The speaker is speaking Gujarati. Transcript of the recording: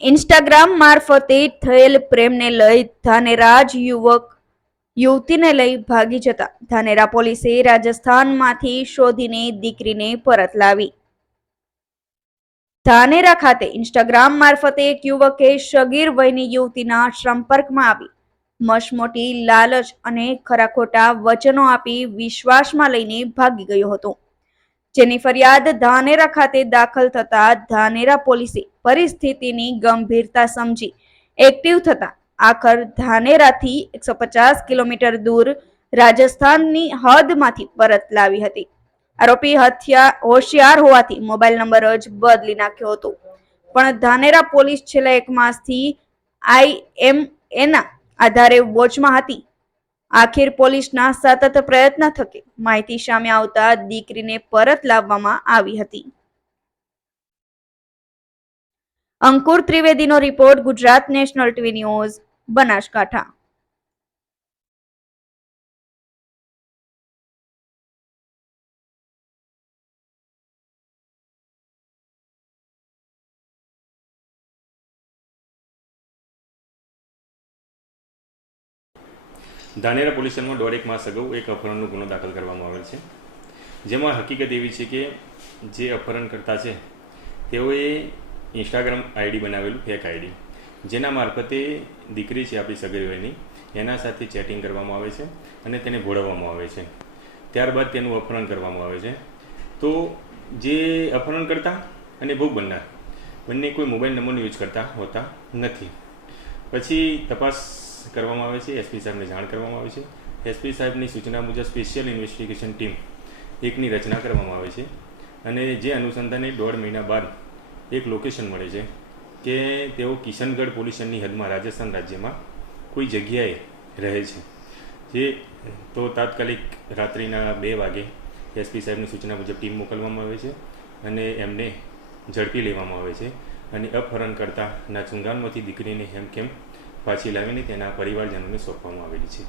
ઇન્સ્ટાગ્રામ મારફતે થયેલ પ્રેમને લઈ ધાનેરા યુવતીને લઈ ભાગી જતા ધાનેરા પોલીસે રાજસ્થાનમાંથી શોધીને દીકરીને પરત લાવી. ધાનેરા ખાતે ઇન્સ્ટાગ્રામ મારફતે એક યુવકે સગીર વયની યુવતીના સંપર્કમાં આવી મસમોટી લાલચ અને ખરા ખોટા વચનો આપી વિશ્વાસમાં લઈને ભાગી ગયો હતો, જેની ફરિયાદ ધાનેરા ખાતે દાખલ થતા ધાનેરા પોલીસે પરિસ્થિતિની ગંભીરતા સમજી એક્ટિવ થતા આખર ધાનેરાથી 150 કિલોમીટર દૂર રાજસ્થાનની હદમાંથી પરત લાવી હતી. આરોપી હોશિયાર હોવાથી મોબાઈલ નંબર જ બદલી નાખ્યો હતો, પણ ધાનેરા પોલીસ છેલ્લા 1 માસથી IMEના આધારે વોચમાં હતી. આખિર પોલીસના સતત પ્રયત્ન થકે માહિતી સામે આવતા દીકરીને પરત લાવવામાં આવી હતી. અંકુર ત્રિવેદીનો report, Gujarat national TV news, Banaskantha. Dhanera police સ્ટેશનમાં 1.5 માસ અગાઉ એક અપહરણનો ગુનો દાખલ કરવામાં આવેલ છે, જેમાં હકીકત એવી છે કે જે અપહરણકર્તા છે તેઓએ ઇન્સ્ટાગ્રામ આઈડી બનાવેલું, ફેક આઈડી, જેના મારફતે દીકરી છે આપણી સગીર વયની, એના સાથે ચેટિંગ કરવામાં આવે છે અને તેને ભોળવવામાં આવે છે. ત્યારબાદ તેનું અપહરણ કરવામાં આવે છે. તો જે અપહરણકર્તા અને ભોગ બનનાર બંને કોઈ મોબાઈલ નંબરનો યુઝ કરતા હોતા નથી. પછી તપાસ કરવામાં આવે છે, SP સાહેબને જાણ કરવામાં આવે છે. SP સાહેબની સૂચના મુજબ સ્પેશિયલ ઇન્વેસ્ટિગેશન ટીમ એકની રચના કરવામાં આવે છે અને જે અનુસંધાને 1.5 મહિના બાદ એક લોકેશન મળે છે કે તેઓ કિશનગઢ પોલીસ સ્ટેશનની હદમાં રાજસ્થાન રાજ્યમાં કોઈ જગ્યાએ રહે છે. જે તો તાત્કાલિક રાત્રિના 2 વાગે SP સાહેબની સૂચના મુજબ ટીમ મોકલવામાં આવે છે અને એમને ઝડપી લેવામાં આવે છે અને અપહરણકર્તાના ચુંગાલમાંથી દીકરીને હેમખેમ પાછી લાવીને તેના પરિવારજનોને સોંપવામાં આવેલી છે.